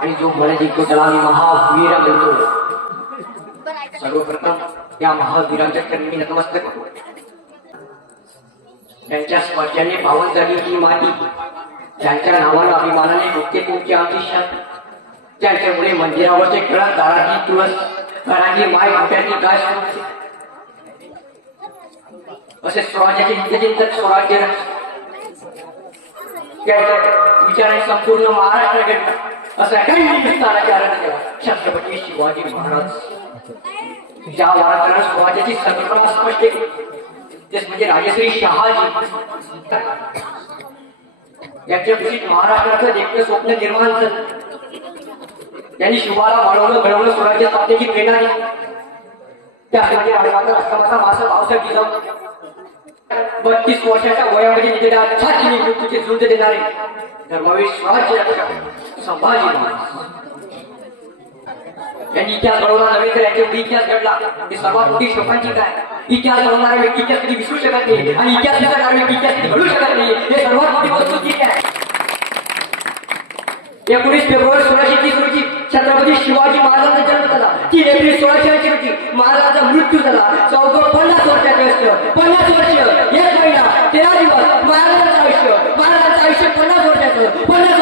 आणि जो मला जिंकतो त्याला मी महावीर म्हणतो. सर्वप्रथम या महावीरांच्या चरणी नतमस्तक होतो. त्यांच्या स्पर्शाने पावन झाली ही माती, त्यांच्या नावानं अभिमानाने होते तुमची आमची शान. त्यांच्यामुळे मंदिरावरचे कळत दाराची तुळस, घराची माय मोठ्याची गाय असे स्वराज्याचे हितचिंतक स्वराज्य विचाराने संपूर्ण महाराष्ट्र घडला असा काही विस्ताराचे आराधना केला छत्रपती शिवाजी महाराज. ज्या वारकऱ्याने स्वराज्याची संकल्पना स्पष्ट केली तेच म्हणजे राजश्री शहाजी. यांच्या कुशीत महाराष्ट्राचं देखणं स्वप्न निर्माण झालं. त्यांनी शिवाला वाढवलं घडवलं स्वराज्य स्थापनेची प्रेरणा दिली. त्यामध्ये आडवाकर अस्तमाचा मासा भावसाठी जाऊन 32 वर्षाच्या वयामध्ये निजेला छातीने मृत्यूचे झुंज देणारे धर्मवीर स्वराज्य रक्षक संभाजी महाराज यांनी इतिहास घडवला नव्हे तर याच्या इतिहास घडला. हे सर्वात मोठी शोकांची काय, इतिहास घडवणारा व्यक्ती इतिहास कधी विसरू शकत नाही आणि इतिहास लिहिणारा व्यक्ती इतिहास कधी घडू शकत नाही. हे सर्वात मोठी वस्तुस्थिती आहे. 19 फेब्रुवारी 1630 रोजी छत्रपती शिवाजी महाराजांचा जन्म झाला. 3 एप्रिल 1680 रोजी महाराजांचा मृत्यू झाला. 50 वर्षाचे असतं. 50 वर्ष 1 महिना 13 दिवस महाराजांचं आयुष्य. महाराजांचं आयुष्य 50 वर्षाचं. 50